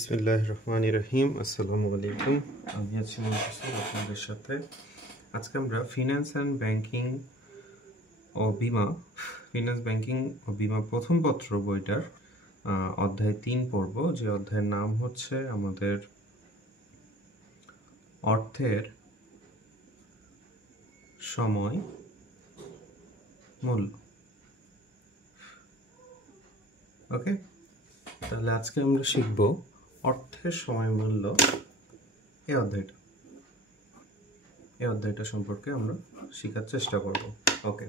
বিসমিল্লাহির রহমানির রহিম। আসসালামু আলাইকুম। আমি আছি মুনতাসির আপনাদের সাথে। আজকে আমরা ফিন্যান্স ব্যাংকিং ও বিমা প্রথম পত্র বইটার অধ্যায় 3 পড়ব, যে অধ্যায়ের নাম হচ্ছে আমাদের অর্থের সময় মূল্য। ওকে, তাহলে আজকে আমরা শিখব অর্থের সময় মূল্য। এই অধ্যায়টা সম্পর্কে আমরা শেখার চেষ্টা করব। ওকে,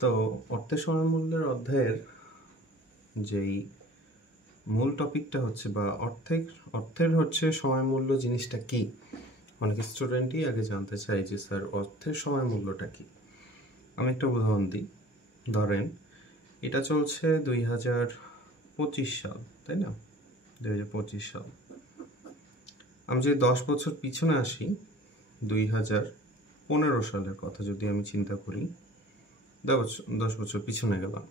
তো অর্থের সময় মূল্যের অধ্যায়ের যেই মূল টপিকটা হচ্ছে বা অর্থের হচ্ছে সময় মূল্য জিনিসটা কি। অনেক স্টুডেন্টই আগে জানতে চাই যে স্যার অর্থের সময় মূল্যটা কি। আমি একটা উদাহরণ দিই। ধরেন এটা চলছে 2025 সাল, তাই না? 2025 সাল। আমি যদি 10 বছর পিছনে আসি, 2015 সালের কথা যদি আমি চিন্তা করি, 10 বছর পিছনে গেলাম।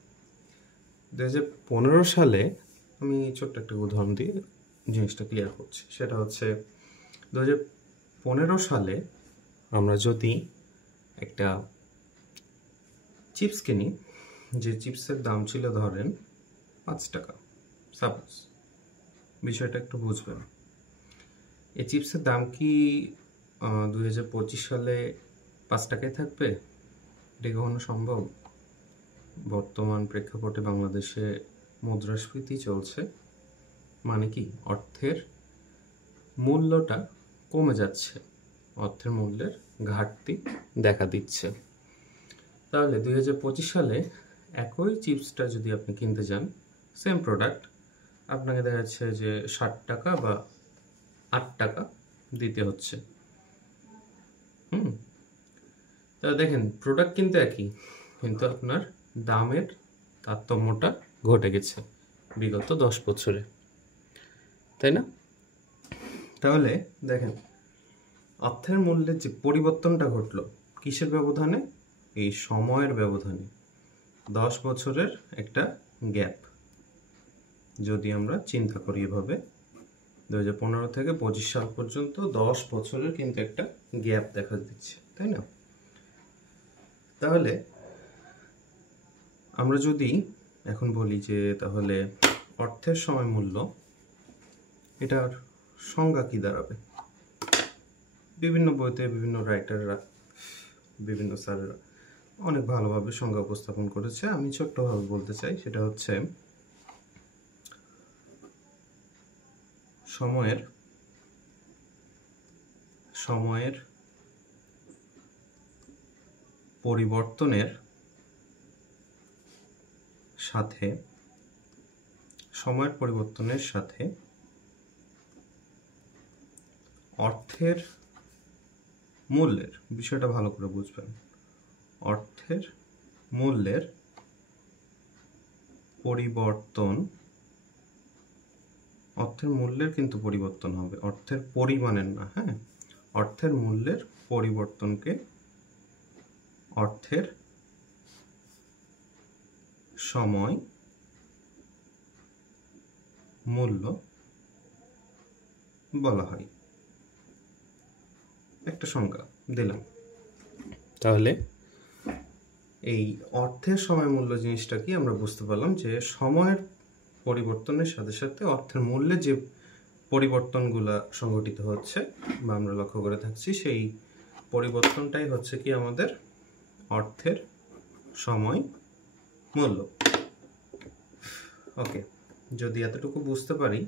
2015 সালে আমি ছোট্ট একটা উদাহরণ দিয়ে জিনিসটা ক্লিয়ার করছি। সেটা হচ্ছে 2015 সালে আমরা যদি একটা চিপস কিনি, যে চিপসের দাম ছিল ধরেন 5 টাকা, সাপোজ। বিষয়টা একটু বুঝবেন। এই চিপসের দাম কি 2025 সালে 5 টাকায় থাকবে? এটা কখনো সম্ভব? বর্তমান প্রেক্ষাপটে বাংলাদেশে মুদ্রাস্ফীতি চলছে, মানে কি অর্থের মূল্যটা কমে যাচ্ছে, অর্থের মূল্যের ঘাটতি দেখা দিচ্ছে। তাহলে 2025 সালে একই চিপসটা যদি আপনি কিনতে যান, সেম প্রোডাক্ট, আপনাকে দেখা যাচ্ছে যে 60 টাকা বা 8 টাকা দিতে হচ্ছে। তাহলে দেখেন, প্রোডাক্ট কিন্তু একই, কিন্তু আপনার দামের তারতম্যটা ঘটে গেছে বিগত 10 বছরে, তাই না? তাহলে দেখেন, অর্থের মূল্যের যে পরিবর্তনটা ঘটলো কিসের ব্যবধানে? এই সময়ের ব্যবধানে। 10 বছরের একটা গ্যাপ যদি আমরা চিন্তা করি এভাবে, 2015 থেকে 25 সাল পর্যন্ত 10 বছরের কিন্তু একটা গ্যাপ দেখা দিচ্ছে, তাই না? তাহলে আমরা যদি এখন বলি যে তাহলে অর্থের সময় মূল্য, এটার সংজ্ঞা কি দাঁড়াবে? বিভিন্ন বইতে বিভিন্ন রাইটাররা, বিভিন্ন স্যারেরা অনেক ভালোভাবে সংজ্ঞা উপস্থাপন করেছে। আমি ছোট্টভাবে বলতে চাই, সেটা হচ্ছে সময়ের পরিবর্তনের সাথে অর্থের মূল্যের, বিষয়টা ভালো করে বুঝবেন, অর্থের মূল্যের পরিবর্তন, অর্থের মূল্যের কিন্তু পরিবর্তন হবে, অর্থের পরিমাণের না। হ্যাঁ, অর্থের মূল্যের পরিবর্তনকে অর্থের সময় মূল্য বলা হয়। একটা সংজ্ঞা দিলাম। তাহলে এই অর্থের সময় মূল্য জিনিসটা কি আমরা বুঝতে পারলাম, যে সময়ের পরিবর্তনের সাথে সাথে অর্থের মূল্যে যে পরিবর্তনগুলো সংঘটিত হচ্ছে বা আমরা লক্ষ্য করে থাকছি, সেই পরিবর্তনটাই হচ্ছে কি আমাদের অর্থের সময় মূল্য। ওকে, যদি এতটুকু বুঝতে পারি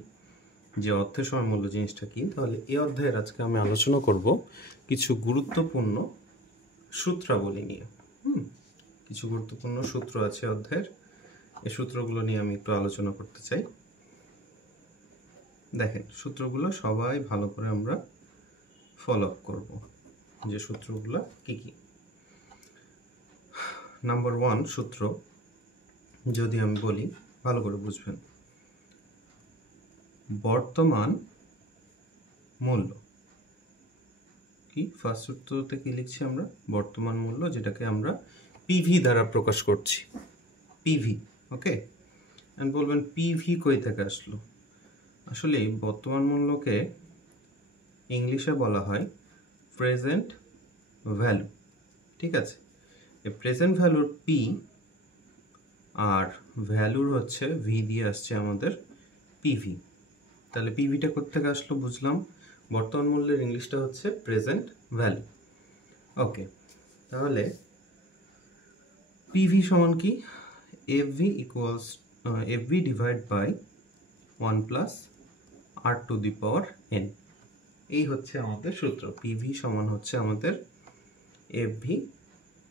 যে অর্থের সময় মূল্য জিনিসটা কি, তাহলে এই অধ্যায়ের আজকে আমি আলোচনা করব কিছু গুরুত্বপূর্ণ সূত্রাবলী নিয়ে। কিছু গুরুত্বপূর্ণ সূত্র আছে অধ্যায়ের, এই সূত্রগুলো নিয়ে আমি একটু আলোচনা করতে চাই। দেখেন, সূত্রগুলো সবাই ভালো করে আমরা ফলো আপ করব, যে সূত্রগুলো কি কি। নাম্বার 1 সূত্র যদি আমি বলি, ভালো করে বুঝবেন, বর্তমান মূল্য কি? ফার্স্ট সূত্রতে কি লিখছি আমরা? বর্তমান মূল্য, যেটাকে আমরা পিভি দ্বারা প্রকাশ করছি, পিভি। ওকে, বলবেন পিভি কই থেকে আসলো? আসলে বর্তমান মূল্যকে ইংলিশে বলা হয় প্রেজেন্ট ভ্যালু, ঠিক আছে। এই প্রেজেন্ট ভ্যালুর পি আর ভ্যালুর হচ্ছে ভি দিয়ে আসছে আমাদের পিভি। তাহলে পিভিটা কোত্থেকে আসলো বুঝলাম, বর্তমান মূল্যের ইংলিশটা হচ্ছে প্রেজেন্ট ভ্যালু। ওকে, তাহলে পিভি সমান কি, FV equals FV divide by 1 plus R to the power N. এই হচ্ছে আমাদের সূত্র। পিভি সমান হচ্ছে আমাদের FV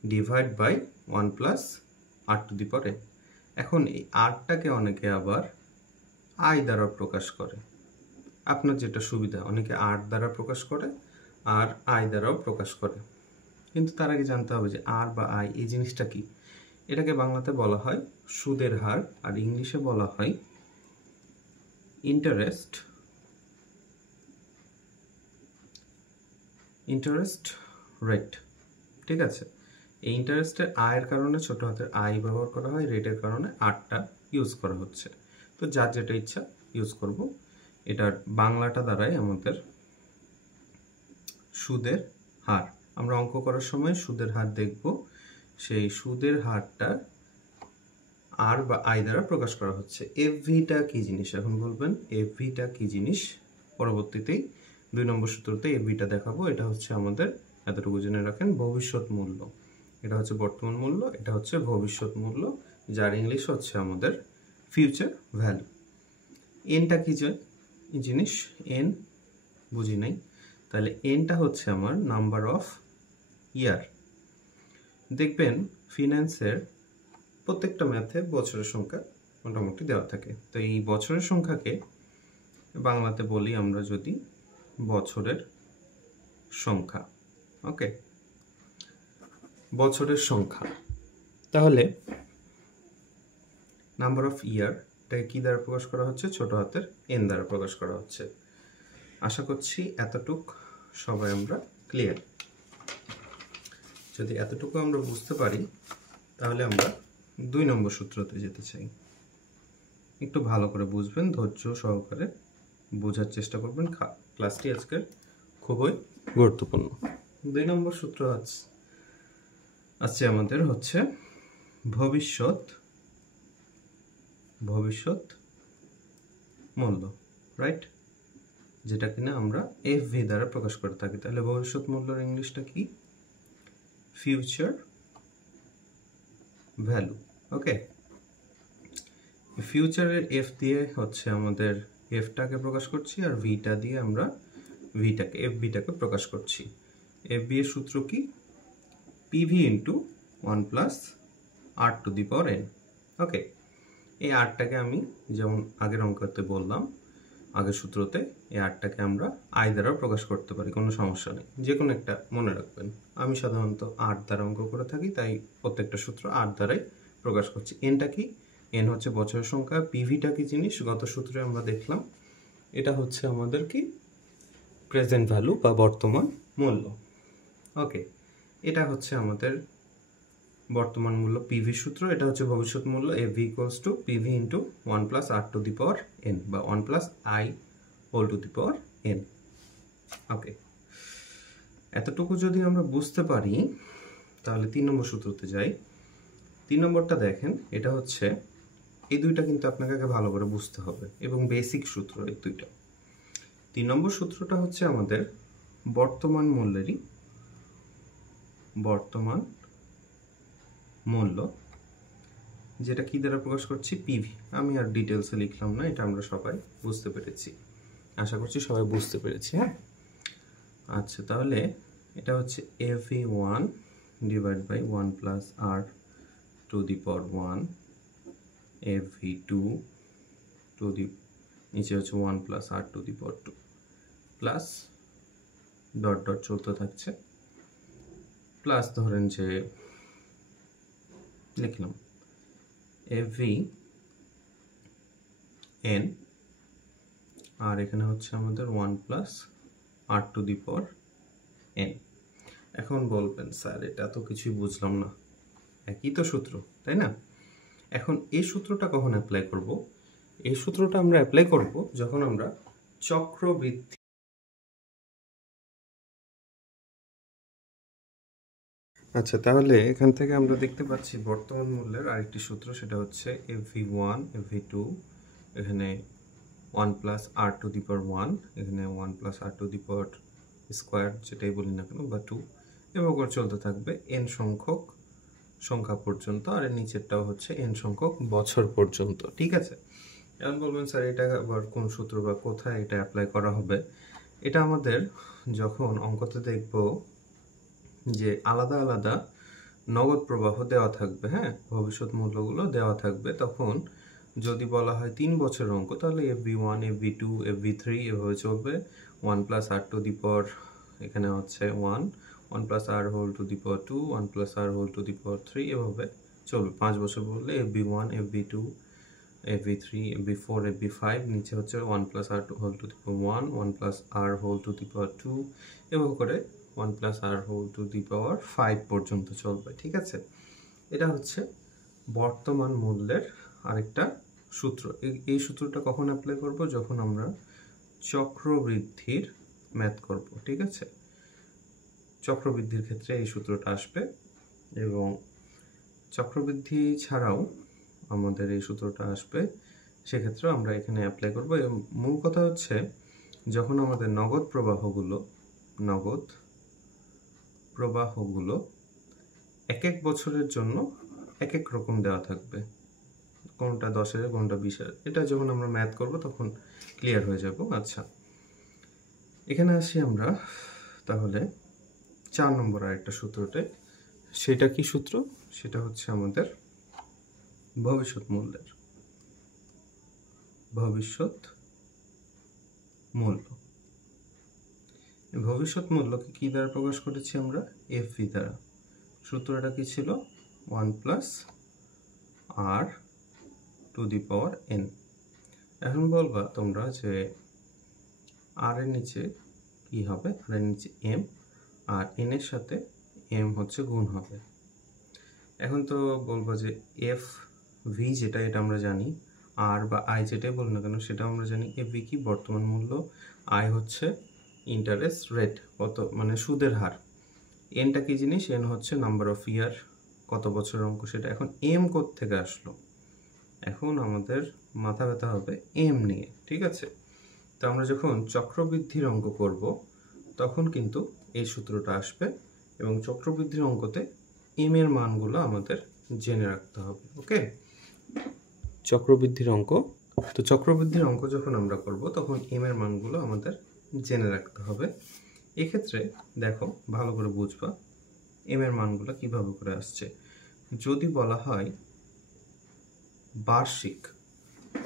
divide by 1 plus R to the power N. এখন এই আরটাকে অনেকে আবার আই দ্বারা প্রকাশ করে, আপনার যেটা সুবিধা। অনেকে আর দ্বারা প্রকাশ করে আর আই দ্বারাও প্রকাশ করে, কিন্তু তার আগে জানতে হবে যে আর বা আই এই জিনিসটা কি। এটাকে বাংলাতে বলা হয় সুদের হার, আর ইংলিশে বলা হয় ইন্টারেস্ট রেট, ঠিক আছে। এই ইন্টারেস্টের আয়ের কারণে ছোট হাতের আই ব্যবহার করা হয়, রেটের কারণে আরটা ইউজ করা হচ্ছে। তো যার যেটা ইচ্ছা ইউজ করব। এটার বাংলাটা দ্বারাই আমাদের সুদের হার। আমরা অঙ্ক করার সময় সুদের হার দেখব, সেই সুদের হারটা আর বা আই দ্বারা প্রকাশ করা হচ্ছে। এফভিটা কি জিনিস এখন বলবেন, এফভিটা কি জিনিস পরবর্তীতেই 2 নম্বর সূত্রতে এফভিটা দেখাবো। এটা হচ্ছে আমাদের, এতটুকু জেনে রাখেন, ভবিষ্যৎ মূল্য। এটা হচ্ছে বর্তমান মূল্য, এটা হচ্ছে ভবিষ্যৎ মূল্য, যার ইংলিশ হচ্ছে আমাদের ফিউচার ভ্যালু। এনটা কি জিনিস, এন বুঝি নাই। তাহলে এনটা হচ্ছে আমার নাম্বার অফ ইয়ার। দেখবেন ফিন্যান্সের প্রত্যেকটা ম্যাথে বছরের সংখ্যা মোটামুটি দেওয়া থাকে। তো এই বছরের সংখ্যাকে বাংলাতে বলি আমরা যদি বছরের সংখ্যা। ওকে, বছরের সংখ্যা। তাহলে নাম্বার অফ ইয়ার এটাকে কি দ্বারা প্রকাশ করা হচ্ছে, ছোট হাতের এন দ্বারা প্রকাশ করা হচ্ছে। আশা করছি এতটুক সবাই আমরা ক্লিয়ার। যদি এতটুকু আমরা বুঝতে পারি তাহলে আমরা 2 নম্বর সূত্রতে যেতে চাই। একটু ভালো করে বুঝবেন, ধৈর্য সহকারে বোঝার চেষ্টা করবেন। ক্লাসটি আজকের খুবই গুরুত্বপূর্ণ। 2 নম্বর সূত্র আছে আমাদের হচ্ছে ভবিষ্যৎ মূল্য, রাইট, যেটা কিনা আমরা এফভি দ্বারা প্রকাশ করে থাকি। তাহলে ভবিষ্যৎ মূল্যের ইংলিশটা কি, ফিউচার ভ্যালু। ওকে, ফিউচারের এফ দিয়ে হচ্ছে আমাদের এফটাকে প্রকাশ করছি, আর ভিটা দিয়ে আমরা এফবিটাকে প্রকাশ করছি। এফবি এর সূত্র কি, PV into 1 plus R to the power N. Okay, এই আরটাকে আমি যেমন আগের অঙ্কতে বললাম, আগের সূত্রতে, এই আরটাকে আমরা আই দ্বারা প্রকাশ করতে পারি, কোনো সমস্যা নেই। যে কোনো একটা মনে রাখবেন। আমি সাধারণত আর দ্বারা অঙ্ক করে থাকি, তাই প্রত্যেকটা সূত্র আর দ্বারাই প্রকাশ করছি। এনটা কি, এন হচ্ছে বছরের সংখ্যা। পিভিটা কি জিনিস, গত সূত্রে আমরা দেখলাম, এটা হচ্ছে আমাদের কি প্রেজেন্ট ভ্যালু বা বর্তমান মূল্য। ওকে, এটা হচ্ছে আমাদের বর্তমান মূল্য পিভি সূত্র। এটা হচ্ছে ভবিষ্যৎ মূল্য, AV equals to PV into 1 plus R to the power N, বা 1 plus I whole to the power N. Okay, এতটুকু যদি আমরা বুঝতে পারি তাহলে 3 নম্বর সূত্রতে যাই। 3 নম্বরটা দেখেন, এটা হচ্ছে, এই দুইটা কিন্তু আপনাকে আগে ভালো করে বুঝতে হবে, এবং বেসিক সূত্র এই দুইটা। 3 নম্বর সূত্রটা হচ্ছে আমাদের বর্তমান মূল্য, যেটা কি দ্বারা প্রকাশ করছি, পিভি। আমি আর ডিটেলসে লিখলাম না, এটা আমরা সবাই বুঝতে পেরেছি। আশা করছি সবাই বুঝতে পেরেছি। হ্যাঁ, আচ্ছা, তাহলে এটা হচ্ছে FV one divide by 1 plus R to the power 1, FV two to the নিচে হচ্ছে 1 plus R to the power 2, plus dot dot চলতে থাকছে, প্লাস ধরেন যে লিখলাম এভি এন, আর এখানে হচ্ছে আমাদের 1 plus R to the power N. এখন বলবেন স্যার এটা তো কিছুই বুঝলাম না, একই তো সূত্র, তাই না? এখন এই সূত্রটা কখন অ্যাপ্লাই করব, এই সূত্রটা আমরা অ্যাপ্লাই করব যখন আমরা চক্রবৃদ্ধি। আচ্ছা, তাহলে এখান থেকে আমরা দেখতে পাচ্ছি বর্তমান মূল্যের আরেকটি সূত্র, সেটা হচ্ছে FV1 FV2, এখানে 1 plus R to the power 1, এখানে 1 plus R to the power square, যেটাই বলি না কেন, বা 2, এভাবে চলতে থাকবে n সংখ্যক সংখ্যা পর্যন্ত, আর এর নিচেরটাও হচ্ছে n সংখ্যক বছর পর্যন্ত। ঠিক আছে, এখন বলবেন স্যার এটা আবার কোন সূত্র বা কোথায় এটা অ্যাপ্লাই করা হবে? এটা আমাদের যখন অঙ্কতে দেখব যে আলাদা আলাদা নগদ প্রবাহ দেওয়া থাকবে, হ্যাঁ, ভবিষ্যৎ মূল্যগুলো দেওয়া থাকবে, তখন যদি বলা হয় 3 বছরের অঙ্ক, তাহলে FV1 FV2 FV3 এভাবে চলবে। 1 প্লাস আর টু দি পাওয়ার, এখানে হচ্ছে 1 plus R whole to the power 2, 1 plus R whole to the power 3, এভাবে চলবে। 5 বছর বললে FV1 FV2 FV3 FV4 FV5, নিচে হচ্ছে 1 plus R whole to the power 1 plus R whole to the power 2, এভাবে করে 1 plus R whole to the power 5 পর্যন্ত চলবে। ঠিক আছে, এটা হচ্ছে বর্তমান মূল্যের আরেকটা সূত্র। এই সূত্রটা কখন অ্যাপ্লাই করব? যখন আমরা চক্রবৃদ্ধির ম্যাথ করব। ঠিক আছে, চক্রবৃদ্ধির ক্ষেত্রে এই সূত্রটা আসবে, এবং চক্রবৃদ্ধি ছাড়াও আমাদের এই সূত্রটা আসবে, সেক্ষেত্রে আমরা এখানে অ্যাপ্লাই করব। এবং মূল কথা হচ্ছে যখন আমাদের নগদ প্রবাহগুলো এক এক বছরের জন্য এক এক রকম দেওয়া থাকবে, কোনটা 10,000 কোনটা 20,000, এটা যখন আমরা ম্যাথ করব তখন ক্লিয়ার হয়ে যাব। আচ্ছা, এখানে আসি আমরা তাহলে 4 নম্বর আরেকটা সূত্রতে। সেটা কি সূত্র? সেটা হচ্ছে আমাদের ভবিষ্যৎ মূল্য। ভবিষ্যৎ মূল্যকে কি দ্বারা প্রকাশ করেছি আমরা? FV দ্বারা। সূত্রটা কি ছিল? 1 plus R to the power n। এখন বলবা তোমরা যে আর এর নিচে কি হবে? আর এর নিচে m, আর n এর সাথে m হচ্ছে গুণ হবে। এখন তো বলবো যে FV যেটা, এটা আমরা জানি, আর বা আই যেটাই বল না কেন সেটা আমরা জানি। FV কি? বর্তমান মূল্য। আই হচ্ছে ইন্টারেস্ট রেট, কত মানে সুদের হার। এনটা কি জিনিস? এন হচ্ছে নাম্বার অফ ইয়ার, কত বছরের অঙ্ক সেটা। এখন এম থেকে আসলো? এখন আমাদের মাথা ব্যথা হবে এম নিয়ে। ঠিক আছে, তো আমরা যখন চক্রবৃদ্ধির অঙ্ক করব তখন কিন্তু এই সূত্রটা আসবে, এবং চক্রবৃদ্ধির অঙ্কতে এম এর মানগুলো আমাদের জেনে রাখতে হবে। ওকে, চক্রবৃদ্ধির অঙ্ক, তো চক্রবৃদ্ধির অঙ্ক যখন আমরা করব তখন এম এর মানগুলো আমাদের জেনে রাখতে হবে। এক্ষেত্রে দেখো ভালো করে বুঝবা এম এর মানগুলো কিভাবে করে আসছে। যদি বলা হয় বার্ষিক,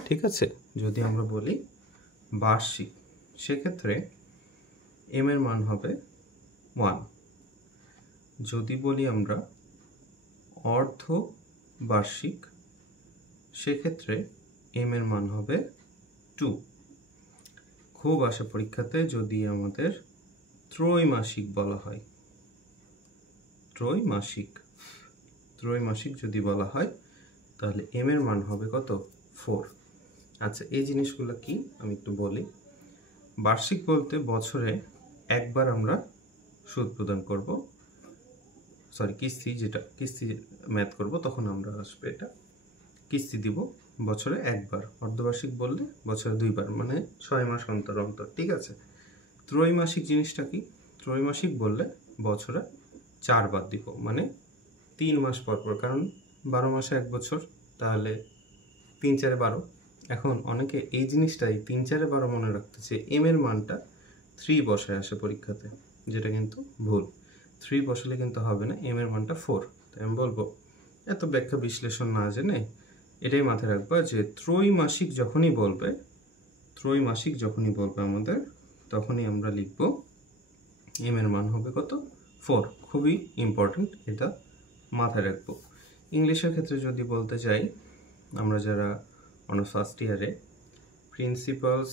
ঠিক আছে, যদি আমরা বলি বার্ষিক, সেক্ষেত্রে এম এর মান হবে 1। যদি বলি আমরা অর্ধ বার্ষিক, সেক্ষেত্রে এম এর মান হবে 2। খুব আসে পরীক্ষাতে যদি আমাদের ত্রৈমাসিক বলা হয়, ত্রৈমাসিক যদি বলা হয় তাহলে এম এর মান হবে কত? 4। আচ্ছা, এই জিনিসগুলো কি আমি একটু বলি। বার্ষিক বলতে বছরে একবার আমরা সুদ প্রদান করব, কিস্তি, যেটা কিস্তি ম্যাথ করব তখন আমরা আসবে এটা, কিস্তি দিব বছরে একবার। অর্ধবার্ষিক বললে বছরে 2 বার, মানে 6 মাস অন্তর অন্তর। ঠিক আছে, ত্রৈমাসিক জিনিসটা কি? ত্রৈমাসিক বললে বছরে 4 বার দিব, মানে 3 মাস পর পর, কারণ 12 মাসে 1 বছর, তাহলে 3 4 12। এখন অনেকে এই জিনিসটাই 3 4 12 মনে রাখতেছে, এম এর মানটা 3 বসায় আসে পরীক্ষাতে, যেটা কিন্তু ভুল। 3 বসালে কিন্তু হবে না, এম এর মানটা 4। তাই আমি বলবো এত ব্যাখ্যা বিশ্লেষণ না জেনে এটাই মাথায় রাখবা যে ত্রৈমাসিক যখনই বলবে আমাদের, তখনই আমরা লিখব এম এর মান হবে কত? 4। খুবই ইম্পর্টেন্ট, এটা মাথায় রাখবো। ইংলিশের ক্ষেত্রে যদি বলতে চাই, আমরা যারা অনার্স ফার্স্ট ইয়ারে প্রিন্সিপালস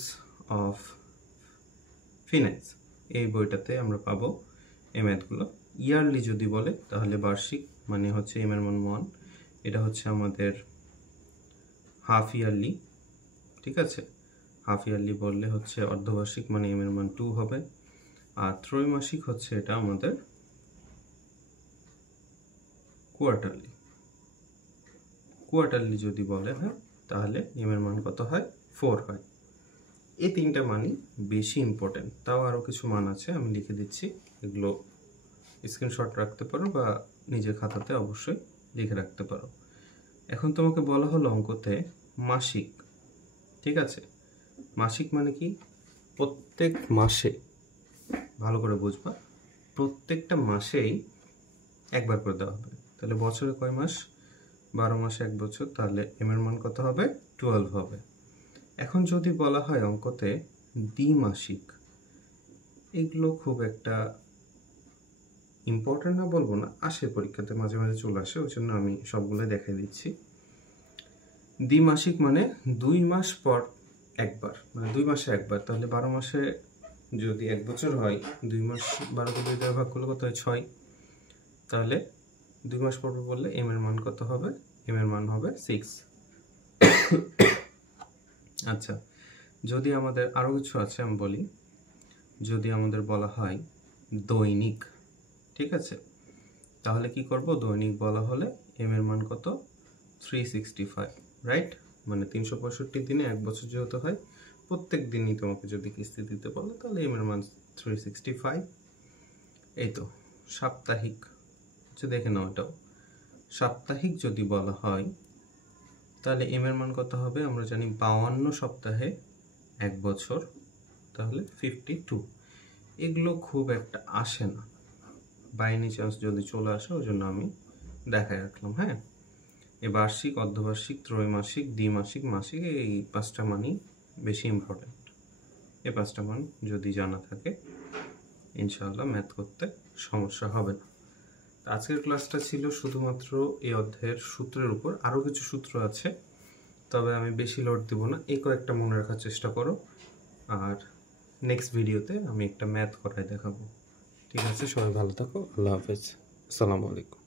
অফ ফিন্যান্স এই বইটাতে আমরা পাবো এই ম্যাথগুলো। ইয়ারলি যদি বলে তাহলে বার্ষিক মানে হচ্ছে এম এর মান 1, এটা হচ্ছে আমাদের হাফ ইয়ারলি, ঠিক আছে। হাফ ইয়ারলি বললে হচ্ছে অর্ধবার্ষিক, মানে এম এর মান 2 হবে। আর ত্রৈমাসিক হচ্ছে এটা আমাদের কোয়ার্টারলি। কোয়ার্টারলি যদি বলে হয় তাহলে এম এর মান কত হয়? 4 হয়। এই তিনটা মানই বেশি ইম্পর্টেন্ট। তাও আরও কিছু মান আছে, আমি লিখে দিচ্ছি, এগুলো স্ক্রিনশট রাখতে পারো বা নিজের খাতাতে অবশ্যই লিখে রাখতে পারো। এখন তোমাকে বলা হলো অঙ্কতে মাসিক, ঠিক আছে। মাসিক মানে কি? প্রত্যেক মাসে, ভালো করে বুঝবা, প্রত্যেকটা মাসেই একবার করে দেওয়া হবে। তাহলে বছরে কয় মাস? 12 মাসে 1 বছর, তাহলে এম এর মান কত হবে? 12 হবে। এখন যদি বলা হয় অঙ্কতে দ্বিমাসিক, এগুলো খুব একটা ইম্পর্টেন্ট না বলবো না, আসে পরীক্ষাতে মাঝে মাঝে চলে আসে, ওই জন্য আমি সবগুলো দেখাই দিচ্ছি। দ্বিমাসিক মানে 2 মাস পর একবার, মানে 2 মাসে একবার। তাহলে 12 মাসে যদি 1 বছর হয়, 2 মাস 12 কে 2 দ্বারা ভাগ করলে কত হয়? 6। তাহলে 2 মাস পর বললে এম এর মান কত হবে? এম এর মান হবে 6। আচ্ছা, যদি আমাদের আরও কিছু আছে আমি বলি। যদি আমাদের বলা হয় দৈনিক, ঠিক আছে, তাহলে কি করব? দৈনিক বলা হলে এম এর মান কত? 365, রাইট? মানে 365 দিনে 1 বছর যেহেতু হয়, প্রত্যেক দিনই তোমাকে যদি কিস্তি দিতে বলে তাহলে এম এর মান 365। এই তো। সাপ্তাহিক হচ্ছে, দেখে নাও এটাও। সাপ্তাহিক যদি বলা হয় তাহলে এম এর মান কত হবে? আমরা জানি 52 সপ্তাহে 1 বছর, তাহলে 52। এগুলো খুব একটা আসে না, বাই এনি চান্স যদি চলে আসে, ওই জন্য আমি দেখাই রাখলাম। হ্যাঁ, এই বার্ষিক, অর্ধবার্ষিক, ত্রৈমাসিক, দ্বিমাসিক, মাসিক, এই 5টা মানই বেশি ইম্পর্টেন্ট। এই 5টা মান যদি জানা থাকে ইনশাআল্লাহ ম্যাথ করতে সমস্যা হবে না। আজকের ক্লাসটা ছিল শুধুমাত্র এই অধ্যায়ের সূত্রের উপর। আরও কিছু সূত্র আছে, তবে আমি বেশি লোড দেব না, এই কয়েকটা মনে রাখার চেষ্টা করো। আর নেক্সট ভিডিওতে আমি একটা ম্যাথ করায় দেখাবো। ঠিক আছে, সবাই ভালো থাকো। আল্লাহ হাফেজ। আসসালামু আলাইকুম।